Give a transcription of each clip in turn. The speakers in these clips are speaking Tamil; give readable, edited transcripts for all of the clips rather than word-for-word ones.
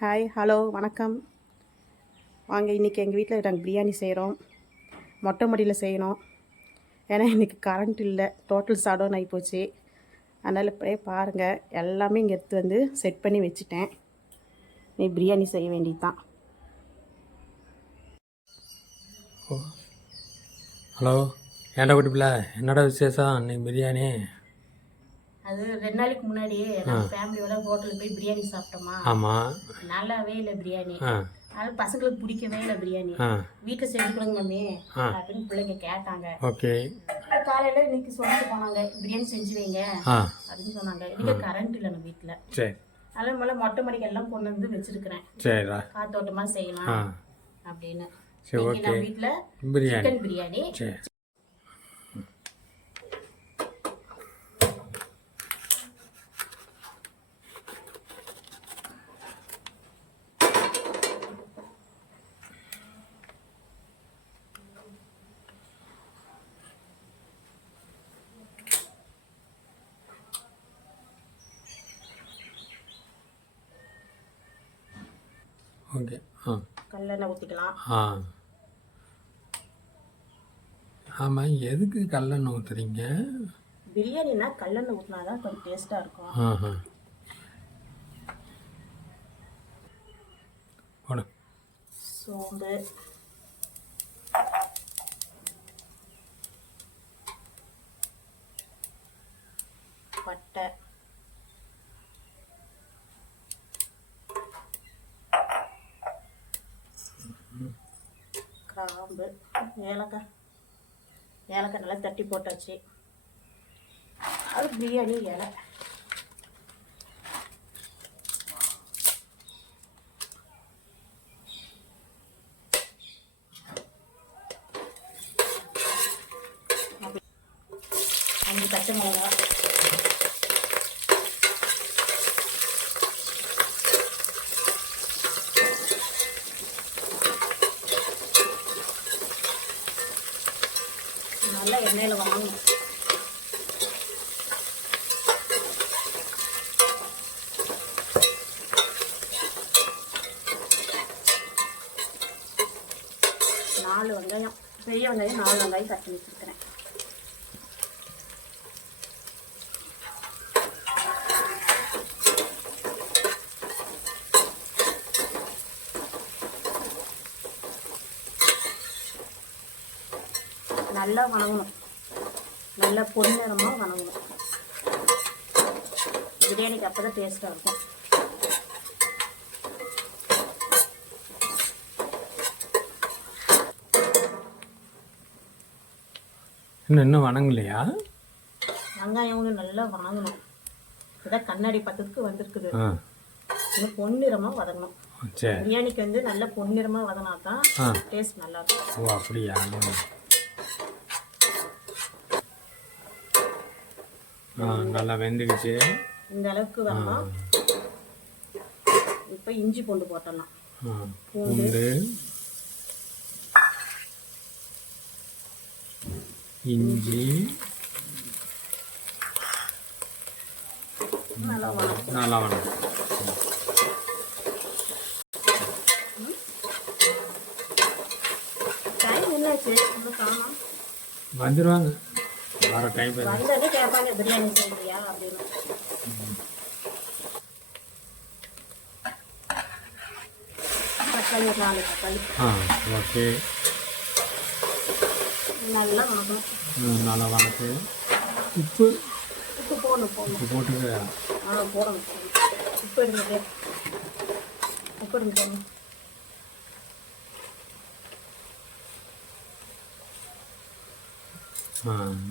ஹாய், ஹலோ, வணக்கம். வாங்க, இன்றைக்கி எங்கள் வீட்டில் நாங்கள் பிரியாணி செய்கிறோம். மொட்டை மாடியில் செய்யணும். ஏன்னா இன்றைக்கி கரண்ட் இல்லை, டோட்டல் ஷட் ஆகிப்போச்சு. அதனால் இப்படியே பாருங்கள், எல்லாமே இங்கே எடுத்து வந்து செட் பண்ணி வச்சுட்டேன். நீ பிரியாணி செய்ய வேண்டியது தான். ஹலோ, ஏன்டா குட்டிப்பிள்ள, என்னடா விசேஷம் இன்னைக்கு பிரியாணி? அது 2 நாளைக்கு முன்னாடியே நாங்கள் ஃபேமிலியோட ஹோட்டலுக்கு போய் பிரியாணி சாப்பிட்டோமா. ஆமாம். நல்லாவே இல்லை பிரியாணி. அதனால் பசங்களுக்கு பிடிக்கவே இல்லை பிரியாணி. வீட்டில் செஞ்சு கொடுங்க மம்மி அப்படின்னு பிள்ளைங்க கேட்டாங்க. ஓகே. காலையில் இன்னைக்கு சொல்லிட்டு போனாங்க, பிரியாணி செஞ்சு வைங்க அப்படின்னு சொன்னாங்க. இன்னைக்கு கரண்ட் இல்லை நம்ம வீட்டில். சரி. அதனால மேலே மொட்டை மாடிக்கு எல்லாம் கொண்டு வந்து வச்சிருக்கிறேன். சரிடா, காத்தோட்டமாக செய்யலாம் அப்படின்னு. சரி, ஓகே. நம்ம வீட்டில் பிரியாணி, சிக்கன் பிரியாணி. சரி. ஓகே. கல்லெண்ணெய் ஊற்றிக்கலாம். ஆமாம், எதுக்கு கல்லெண்ணெய் ஊற்றுறீங்க? பிரியாணினா கல்லெண்ணெய் ஊற்றினா தான் கொஞ்சம் டேஸ்ட்டாக இருக்கும். சோம்பு, பட்டை, கிராம்பு, ஏலக்காய் நல்லா தட்டி போட்டாச்சு. அது பிரியாணி இலை. அஞ்சு பச்சை மிளகாய், நல்லா எண்ணெயில் வாங்கணும். நாலு வெங்காயம், பெரிய வெங்காயம் 4 வெங்காயம் கட் பண்ணி வச்சுருக்கிறேன். நல்லா வணங்கணும், நல்லா பொன்னிறமாக வணங்கணும். பிரியாணிக்கு அப்போ தான் டேஸ்ட்டாக இருக்கும். இன்னும் வணங்கலையா? வெங்காயம் நல்லா வணங்கணும். இதான் கண்ணாடி பக்கத்துக்கு வந்திருக்குது. இன்னும் பொன்னிறமாக வதங்கணும். பிரியாணிக்கு வந்து நல்லா பொன்னிறமாக வதனா தான் டேஸ்ட் நல்லா இருக்கும். ஓ, அப்படியா? நல்லா வெந்துக்குச்சு. இந்த அளவுக்கு வேணும். இப்போ இஞ்சி பூண்டு போட்டலாம். பூண்டு, இஞ்சி நல்லா வணக்கம். டைம் என்னாச்சு? இன்னும் காணோம். வந்துடுவாங்க, வர டைம் வந்ததே கேட்பாங்க, பிரியாணி செய்யறியா அப்படின்னு. தக்காளி 4 தக்காளி. ஓகே. நல்லா வணக்கம். நல்லா வணக்கு. உப்பு போடணும். உப்பு போட்டுக்க. போடணும். உப்பு எடுங்க. போடணும்.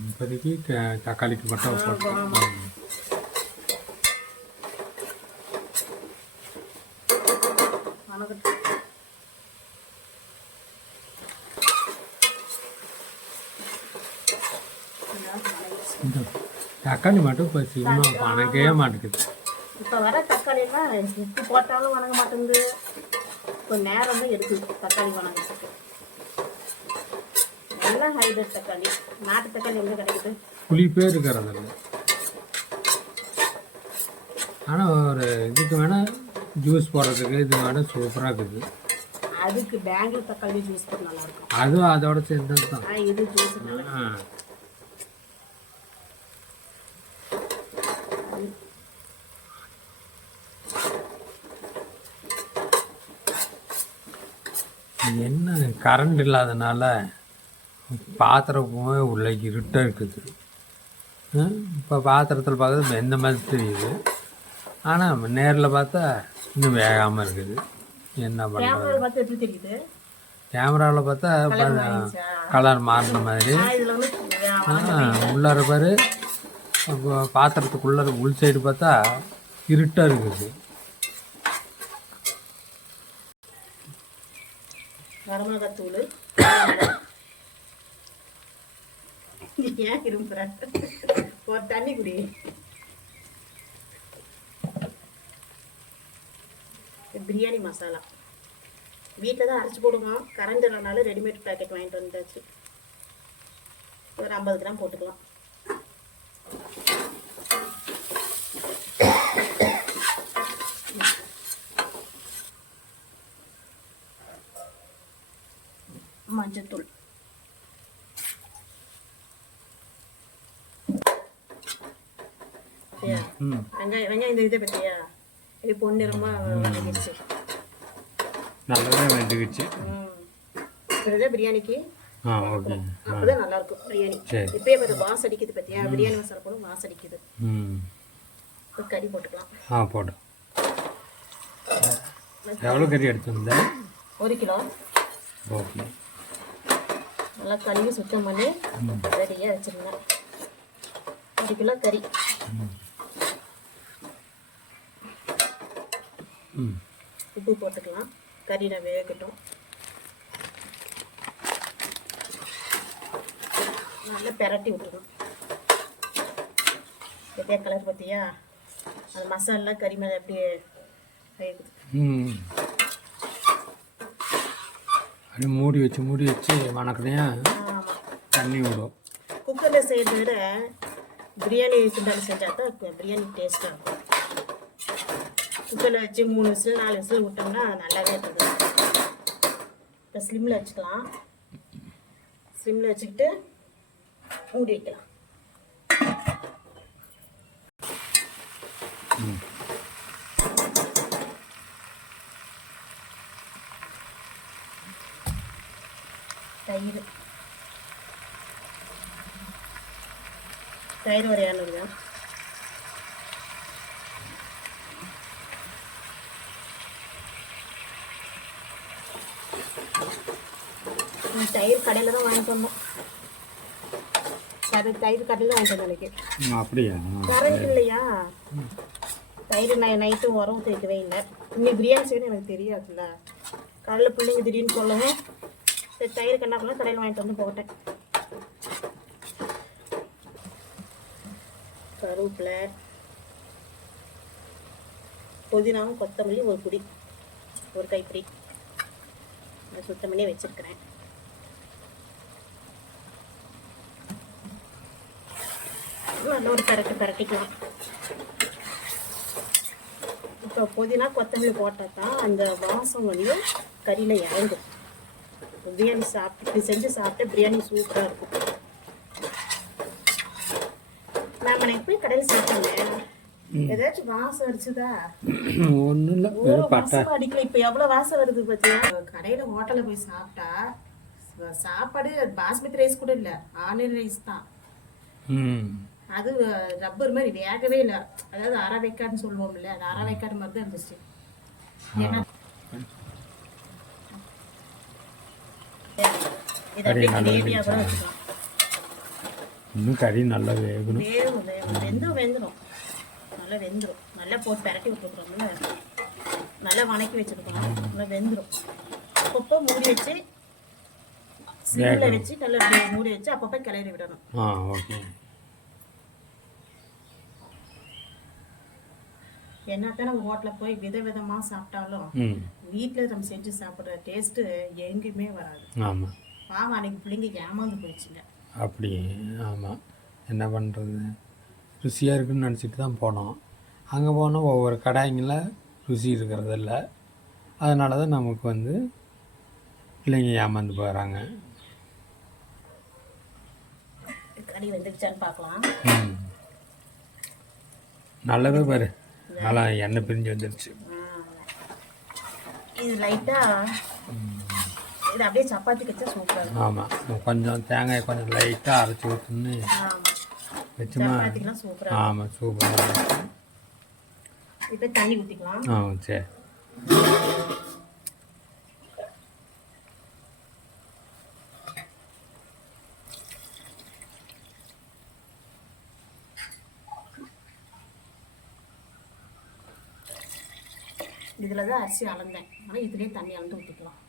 இப்போதைக்கு தக்காளிக்கு மட்டும் போட்டு தக்காளி மட்டும் இப்போ சினிமா வணங்கவே மாட்டேங்குது. இப்போ வர தக்காளிலாம் உப்பு போட்டாலும் வணங்க மாட்டேங்குது. இப்போ நேரம் தான் எடுக்குது தக்காளி வணங்கிறதுக்கு. எல்லாம் ஹைபிரிட் தக்காளி. நாட்டு தக்காளி எங்கே கிடைக்குது? புளிப்பே இருக்கிறதில்ல. ஆனால் ஒரு இதுக்கு வேணால் ஜூஸ் போடுறதுக்கு இது வேறு சூப்பராக இருக்குது. அதுக்கு பெங்களூர் தக்காளி ஜூஸ் போட்டு நல்லாயிருக்கும். அதுவும் அதோட சேர்ந்தது தான். இது ஜூஸ் ஆ என்ன கரண்ட் இல்லாதனால பாத்திரமே உள்ள இருட்டாக இருக்குது. இப்போ பாத்திரத்தில் பார்க்குறது எந்த மாதிரி தெரியுது, ஆனால் நேரில் பார்த்தா இன்னும் வேகாமல் இருக்குது. என்ன பண்ணுறது? பார்த்து எப்படி தெரியுது? கேமராவில் பார்த்தா கலர் மாறின மாதிரி. உள்ளார பாரு, பாத்திரத்துக்குள்ளார உள் சைடு பார்த்தா இருட்டாக இருக்குது. வரமிளகாத்தூள் ஏன் இரும்புற? ஒரு தண்ணி குடி. பிரியாணி மசாலா வீட்டில் தான் அரைச்சி போடுவோம். கரண்ட் இல்லைனால ரெடிமேட் பேக்கெட் வாங்கிட்டு வந்தாச்சு. ஒரு 50 கிராம் போட்டுக்கலாம். மஞ்சத்தூள், வெங்காயம் இந்த இதை பற்றியா இது பொன்னிறமா வந்துடுச்சு. நல்லாவே வந்துடுச்சு. இதுதான் பிரியாணிக்கு. ஓகே, அப்போதான் நல்லா இருக்கும் பிரியாணி. இப்பயே பார்த்து வாசம் அடிக்குது பற்றியா? பிரியாணி மசாலா போடும் வாசம் அடிக்குது. கறி போட்டுக்கலாம். போட்டோம். எவ்வளோ கறி எடுத்துருந்தேன்? 1 கிலோ. ஓகே, நல்லா கழுவி சுத்தம் பண்ணி ரெடியாக வச்சுருந்தேன். 1 கிலோ கறி. உப்பு போட்டுக்கலாம். கறி நான் வேகட்டும். நல்லா பெரட்டி விட்டுருக்கோம். எப்படியா கலர் பார்த்தியா? அந்த மசாலா கறி மேலே அப்படியே வேகுது. அப்படி மூடி வச்சு வணக்கனையா தண்ணி விடும். குக்கரில் செய்கிறத விட பிரியாணி குண்டால் செஞ்சால் தான் பிரியாணி டேஸ்ட்டாக இருக்கும். குக்கரில் வச்சு 3 விசில் 4 விசில் விட்டோம்னா நல்லாவே இருக்குது. இப்போ ஸ்லிம்மில் வச்சுக்கலாம். ஸ்லிம்மில் வச்சுக்கிட்டு மூடி வைக்கலாம். தயிர் ஒரு 200 கிராம். தயிர் கடையில் தான் வாங்கிட்டு வந்தோம். தயிர் கடையில் வாங்கிட்டு வந்தோம் அன்றைக்கி. அப்படியா? கரண்ட் இல்லையா? தயிர் நைட்டு உரம் தேய்க்கவே இல்லை. இன்னைக்கு பிரியாணி செய்யணும் எனக்கு தெரியாதுல்ல. காலையில் பிள்ளைங்க திடீர்னு சொல்லவும் சரி தயிர் கண்ணாக்குள்ள கடையில் வாங்கிட்டு வந்து போட்டேன். கருவேப்பிலை, புதினாவும் கொத்தமல்லி ஒரு குடி, ஒரு கைப்பிடி சுத்தம் பண்ணி வச்சுருக்கிறேன். நல்ல ஒரு பரட்டிக்கலாம். இப்போ புதினா கொத்தமல்லி போட்டால் தான் அந்த வாசம் வந்து கறியில் இறங்கும். பிரியாணி சாப்பிட்டு செஞ்சு சாப்பிட்டு பிரியாணி சூப்பராக இருக்கும். நான் போய் கடையில் சாப்பிட்டேன். ஏதாச்சும் வாசம் அடிச்சுதா? ஒன்றும் இல்லை, வாசம் அடிக்கல. இப்போ எவ்வளோ வாசம் வருது பார்த்தியா? கடையில் ஹோட்டலில் போய் சாப்பிட்டா சாப்பாடு பாஸ்மதி ரைஸ் கூட இல்லை, ஆனியன் ரைஸ் தான். அது ரப்பர் மாதிரி வேகவே இல்லை. அதாவது அரை வைக்காடுன்னு சொல்லுவோம்ல, அது அரை வைக்காடு மாதிரி தான் இருந்துச்சு. ஏன்னா இன்னும் கறி நல்லா வேகணும். வெந்துடும். நல்லா வெந்துடும். நல்லா போட்டு பரட்டி விட்டுருக்குறோம்ல, நல்லா வணக்கி வச்சுருக்கோம். நல்லா வெந்துடும். அப்பப்போ மூடி வச்சு சிம்மில் வச்சு நல்லா மூடி வச்சு அப்பப்போ கிளறி விடணும். ஓகே. என்னத்தான் நம்ம ஹோட்டலில் போய் விதவிதமாக சாப்பிட்டாலும் வீட்டில் நம்ம செஞ்சு சாப்பிட்ற டேஸ்ட்டு எங்கேயுமே வராது. ஆமாம். பாவம் அன்றைக்கி பிள்ளைங்க ஏமாந்து போயிடுச்சுங்க. அப்படி? ஆமாம், என்ன பண்ணுறது? ருசியாக இருக்குன்னு நினச்சிட்டு தான் போனோம். அங்கே போனால் ஒவ்வொரு கடாய்ங்களில் ருசி இருக்கிறதில்ல. அதனால தான் நமக்கு வந்து பிள்ளைங்க ஏமாந்து போகிறாங்க. கறி வெந்துருச்சான்னு பார்க்கலாம். நல்லாவே பாரு, நல்லா எண்ணெய் பிரிஞ்சு வந்துருச்சு. இது லைட்டாக இது அப்படியே சப்பாத்தி வச்சா சூப்பராக இருக்கும். ஆமாம், கொஞ்சம் தேங்காய் கொஞ்சம் லைட்டாக அரைச்சி ஊற்றுன்னு வச்சுமா. சப்பாத்திக்கெலாம் சூப்பராக. ஆமாம், சூப்பராக இருக்கும். இப்போ தண்ணி ஊற்றிக்கலாம். சரி. இதில் தான் அரிசி அளந்தேன், ஆனால் இதுலேயே தண்ணி அளந்து ஊற்றிக்கலாம்.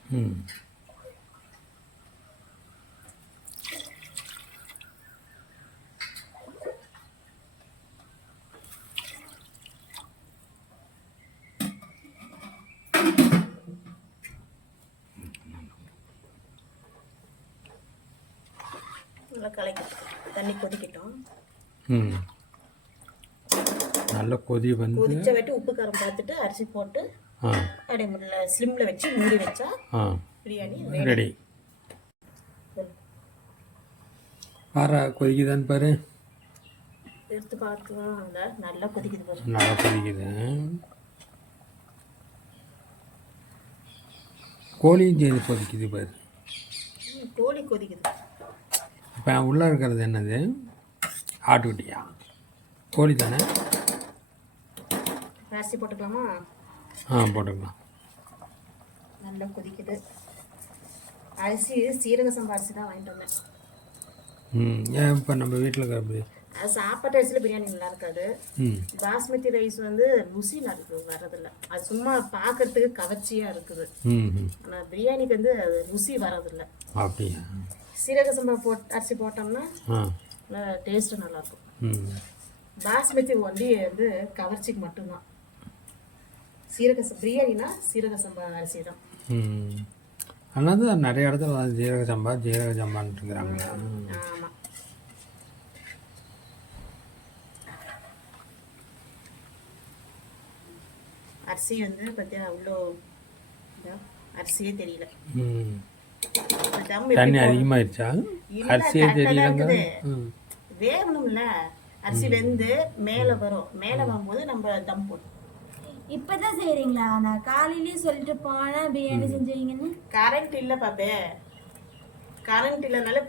நல்லா தண்ணி கொதிக்கட்டும். நல்ல கொதி வந்து கொதிச்ச விட்டு உப்பு காரம் பார்த்துட்டு அரிசி போட்டு அப்படியே ஸ்லிம்மில் வச்சு மூடி வச்சா பிரியாணி ரெடி. பாரு கொதிக்குதான்னு பாரு. எடுத்து பார்க்கலாம். நல்லா கொதிக்குது பாரு. நல்லா கொதிக்குது. கோழியும் சேர்ந்து கொதிக்குது பாரு. கோழி கொதிக்குது. இப்போ உள்ளே இருக்கிறது என்னது? ஆட்டுக்குட்டியா? கோழி தானே? அரிசி போட்டுக்கலாமா? போட்டுக்கலாம். நல்லா கொதிக்குது. அரிசி சீரக சம்பா அரிசி தான் வாங்கிட்டு வந்தேன். ஏன் இப்போ நம்ம வீட்டில் இருக்கிற அது சாப்பாட்டு அரிசியில் பிரியாணி நல்லா இருக்காது. பாஸ்மதி ரைஸ் வந்து ருசி நல்லா வர்றதில்ல. அது சும்மா பார்க்கறதுக்கு கவர்ச்சியாக இருக்குது. ஆனால் பிரியாணிக்கு வந்து அது ருசி வர்றதில்ல. அப்படியா? சீரக சம்பா அரிசி போட்டோம்னா டேஸ்ட்டு நல்லாயிருக்கும். பாஸ்மதி ஒன்லி வந்து கவர்ச்சிக்கு மட்டும்தான். பிரியாணினா சீரக சம்பா அரிசி தான். அதனால தான் நிறைய இடத்துல ஜீரக சம்பான்னு இருக்கிறாங்க. ஆமாம். அரிசி வந்து பார்த்தீங்கன்னா அவ்வளோ அரிசியே தெரியல. தண்ணி அதிகமாகிடுச்சா? அரிசியே தெரியலங்க. வேகணும்ல. அரிசி வெந்து மேலே வரும். மேலே வரும்போது நம்ம தம் போட்டோம். இப்பதான் செய்யறீங்களா? நான் காலையிலேயே சொல்லிட்டு போனேன் பிரியாணி செஞ்சீங்கன்னு. கரண்ட் இல்லை பாப்பே. கரண்ட் இல்லைனால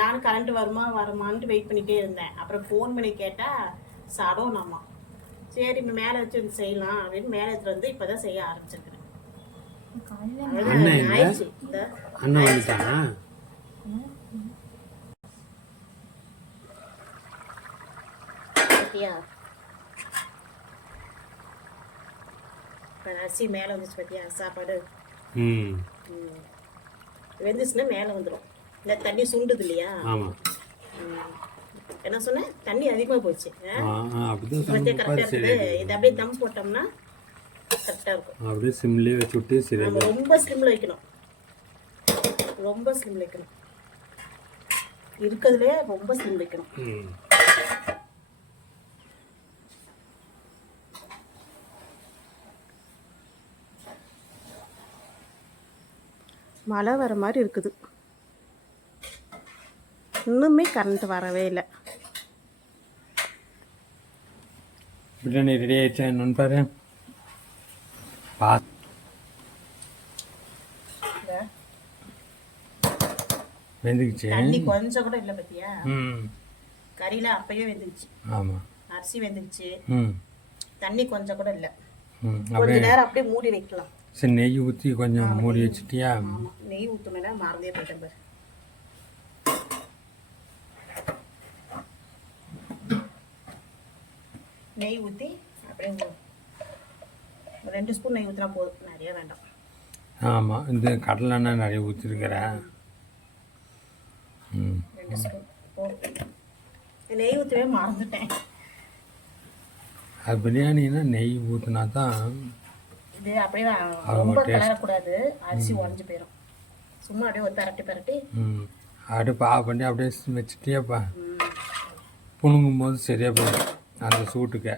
நானும் கரண்ட் வருமான்ட்டு வெயிட் பண்ணிகிட்டே இருந்தேன். அப்புறம் ஃபோன் பண்ணி கேட்டால் சடோனாமா. சரி இப்போ மேலே வச்சு செய்யலாம் அப்படின்னு மேலே எடுத்துகிட்டு வந்து இப்போ தான் செய்ய ஆரம்பிச்சிருக்கிறேன். அண்ணன் வந்துட்டானா? அரிசி மேலே வந்துச்சு பார்த்தியா? சாப்பாடு வெந்துச்சுன்னா மேலே வந்துடும். இந்த தண்ணி சுண்டுது இல்லையா? என்ன சொன்னேன்? தண்ணி அதிகமாக போச்சு. கரெக்டாக இருக்குது. இது அப்படியே தம் போட்டோம்னா கரெக்டாக இருக்கும். அப்படியே சிம்லேயே வச்சு விட்டு சரி. நம்ம ரொம்ப ஸ்லிம்மில் வைக்கணும். ரொம்ப ஸ்லிம் வைக்கணும். இருக்கிறதுலே ரொம்ப ஸ்லிம் வைக்கணும். மழை வர மாதிரி இருக்குது. இன்னுமே கரண்ட் வரவே இல்லை. பிரியாணி ரெடி ஆயிடுச்சா என்னன்னு பாரு. வெந்துக்குச்சு. தண்ணி கொஞ்சம் கூட இல்லை பத்தியா? கறியில அப்பயே வெந்துக்குச்சு. ஆமா, அரிசி வெந்துக்குச்சு. தண்ணி கொஞ்சம் கூட இல்லை. கொஞ்ச அப்படியே நேரம் அப்படியே மூடி வைக்கலாம். சரி, நெய் ஊற்றி கொஞ்சம் மூடி வச்சுட்டியா? நெய் ஊற்றணும்னா மறந்தே போயிட்டேன் பாரு. நெய் ஊற்றி அப்படியே 2 ஸ்பூன் நெய் ஊற்றினா போதும், நிறைய வேண்டாம். ஆமாம், இந்த கடலை எண்ணெய் நிறைய ஊற்றிருக்கிறேன். 2 ஸ்பூன் போதும். நெய் ஊற்றவே மறந்துட்டேன். அது பிரியாணின்னா நெய் ஊற்றினா தான். இது அப்படியே ரொம்ப கலரக்கூடாது, அரிசி உடஞ்சி போயிடும். சும்மா அப்படியே ஒரு பரட்டி அடுப்பு ஆஃப் பண்ணி அப்படியே வச்சுட்டியாப்பா. புழுங்கும் போது சரியாக போயிடும் அந்த சூட்டுக்க.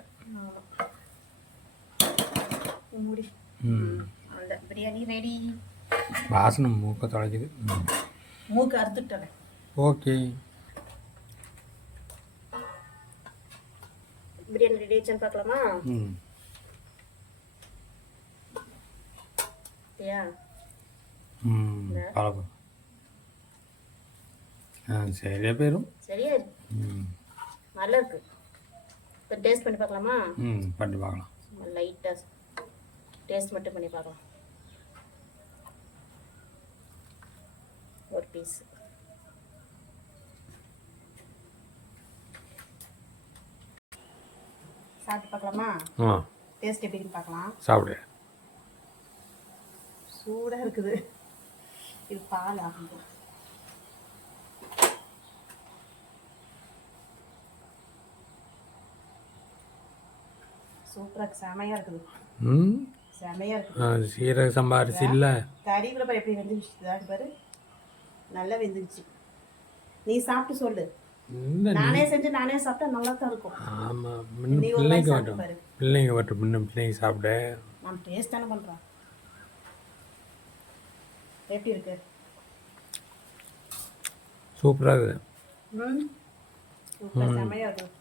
மூடி ம் அந்த பிரியாணி ரெடி. வாசனை மூக்க தொலைக்குது. ம் மூக்கு அறுத்துட்டேன். ஓகே. பிரியாணி ரெடி ஆச்சுன்னு பார்க்கலாமா? ம் ஐயா ம் பழக்கம் சரியா போயிடும். சரியா இருக்கு, ம் நல்லா இருக்கு. இப்போ டேஸ்ட் பண்ணி பார்க்கலாமா? ம் பண்ணி பார்க்கலாம். லைட்டாக டேஸ்ட் மட்டும் பண்ணி பார்க்கலாம். ஒரு பீஸ் சாப்பிட்டு பார்க்கலாமா? ஆ டேஸ்ட் எப்படின்னு பார்க்கலாம். சாப்பிடு. சூடாக இருக்குது. இது பால் ஆகும். சூப்பராக செமையாக இருக்குது. ம் செமையாக இருக்குது. சீரக சம்பா அரிசி இல்லை. கறி கூட பாரு எப்படி வெந்துருச்சு பாரு. நல்லா வெந்துருச்சு. நீ சாப்பிட்டு சொல்லு. இல்லை நானே செஞ்சு நானே சாப்பிட்டா நல்லா தான் இருக்கும். ஆமாம் நீ ஒரு பிள்ளைங்க வாய் வரட்டும். சாப்பிட்டு பாரு. பிள்ளைங்க வரட்டும். முன்ன பிள்ளைங்க சாப்பிட. நான் டேஸ்ட் தானே பண்ணுறேன். எப்படி இருக்கு? சூப்பராக இருக்குது. சூப்பர் செமையாக இருக்குது.